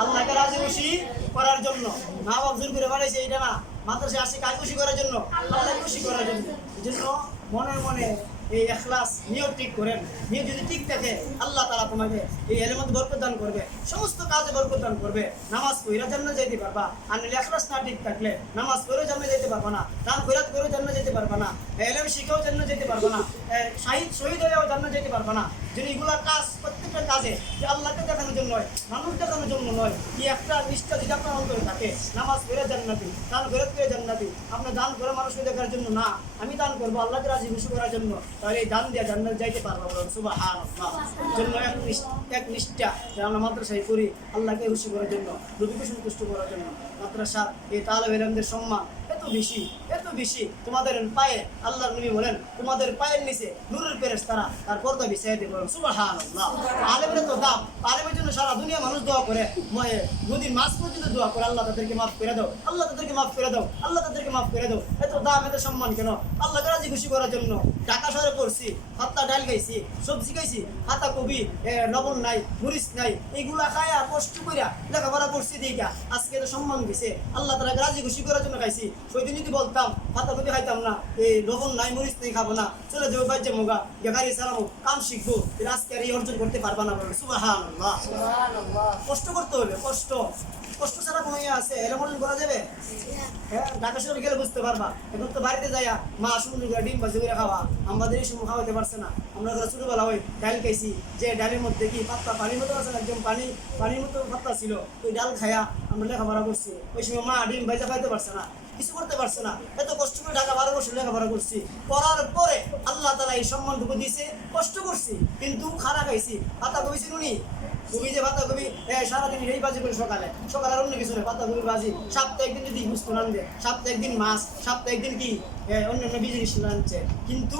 আল্লাহকে রাজি খুশি করার জন্য। মা বাপ জোর করে বাড়াইছে এটা না, মাদ্রাসায় আসে কাকে খুশি করার জন্য, আল্লাহকে খুশি করার জন্য। এই জন্য মনে মনে এই ইখলাস নিয়ত ঠিক করেন। নিয়ত যদি ঠিক থাকে আল্লাহ তাআলা তোমাকে এই ইলমের মধ্যে বরকত দান করবে, সমস্ত কাজে বরকত দান করবে। নামাজ পড়া জান্নাতে যাইতে পারবা, আর নাহলে ইখলাস না ঠিক থাকলে নামাজ পড়েও জান্নাতে যেতে পারবা না, দান খয়রাত করেও জান্নাতে যেতে পারবা না, ইলম শিখেও জান্নাতে যেতে পারবা না, শহীদ হয়েও জান্নাতে যেতে পারবা না। যদি এগুলা কাজ প্রত্যেকটা কাজে যে আল্লাহকে দেখানোর জন্য নয়, মানুষ দেখানোর জন্য নয়, কি একটা নিষ্ঠা যদি আপনার অন্তরে থাকে, নামাজ পড়ে জান্নাতি, দান খয়রাত করে জান্নাতি। আপনার দান করে মানুষকে দেখার জন্য না, আমি দান করবো আল্লাহকে রাজি খুশি করার জন্য, তাহলে এই দান দিয়ে জান্নাত যাইতে পারবো। সুবহানাল্লাহ। জন্য এক নিষ্ঠা যে আমরা মাদ্রাসায় করি আল্লাহকে খুশি করার জন্য, নবীকে সন্তুষ্ট করার জন্য। মাদ্রাসা এই তালেব ইলমদের সম্মান এত বেশি, এত বেশি। তোমাদের পায়ে আল্লাহর নবী বলেন তোমাদের পায়ের নিচে নূরের ফেরেশতারা তার পর্দা বিছিয়ে দিয়ে বলেন সুবহানাল্লাহ। আলেমের তো দাম, আলেমের জন্য সারা দুনিয়া মানুষ দোয়া করে, নদীর মাছ পর্যন্ত দোয়া করে আল্লাহ তাদেরকে মাফ করে দাও, আল্লাহ তাদেরকে মাফ করে দাও, আল্লাহ তাদেরকে মাফ করে দাও। এত দাম, এত সম্মান কেন? আল্লাহকে রাজি খুশি করার জন্য। ঢাকা শহরে পড়ছি, পাত্তা ডাল খাইছি, সবজি খাইছি, পাতা কবি, লবণ নাই, মরিচ নাই, এগুলা খায়া কষ্ট কইরা লেখাপড়া করছি দেখা আজকে এত সম্মান দিছে। আল্লাহ তাআলাকে রাজি খুশি করার জন্য খাইছি। সেদিন যদি বলতাম পাতা কবি খাইতাম না, এই লবণ নাই, মরিচ নেই, খাবো না, চলে যাবো বাজ্যে মোগা, গাড়ি চালাবো, কাম শিখবো, আজকে আর এই অর্জন করতে পারবা না। বলে সুবহানাল্লাহ। কষ্ট করতে হবে, কষ্ট, কষ্ট ছাড়া কোনো ইয়ে আছে? এরকম অর্জন করা যাবে? হ্যাঁ, ঢাকা শহরে গেলে বুঝতে পারবা। এখন তো বাড়িতে যাইয়া মা সুন্দর করে ডিম ভাজি করে খাওয়া, আমাদের এই সময় খাওয়াতে পারছে না। আমরা যারা ছোটবেলা ওই ডাল খাইছি, যে ডালের মধ্যে কি পাত্তা পানির মতো আছে না, একদম পানির মতো পাত্তা ছিল, ওই ডাল খায়া আমরা লেখাপড়া করছি। ওই সময় মা ডিম ভাজা খাইতে পারছে না, কিছু করতে পারছে না। এত কষ্ট করে ঢাকা 12 বছর লেখাপড়া করছি, করার পরে আল্লাহ তাআলা এই সম্মানটুকু দিয়েছে। কষ্ট করছি কিন্তু খানা খাইছি। পাতা কবি চিনুনি? কবি যে পাতা কবি সারাদিন এই বাজি করে, সকালে সকালে আর অন্য কিছু নেই, পাতা কবির বাজি। সপ্তাহে একদিন যদি বুঝতো না, সপ্তাহে একদিন মাছ, সপ্তাহে একদিন কি অন্যান্য বিজিনিস আনছে, কিন্তু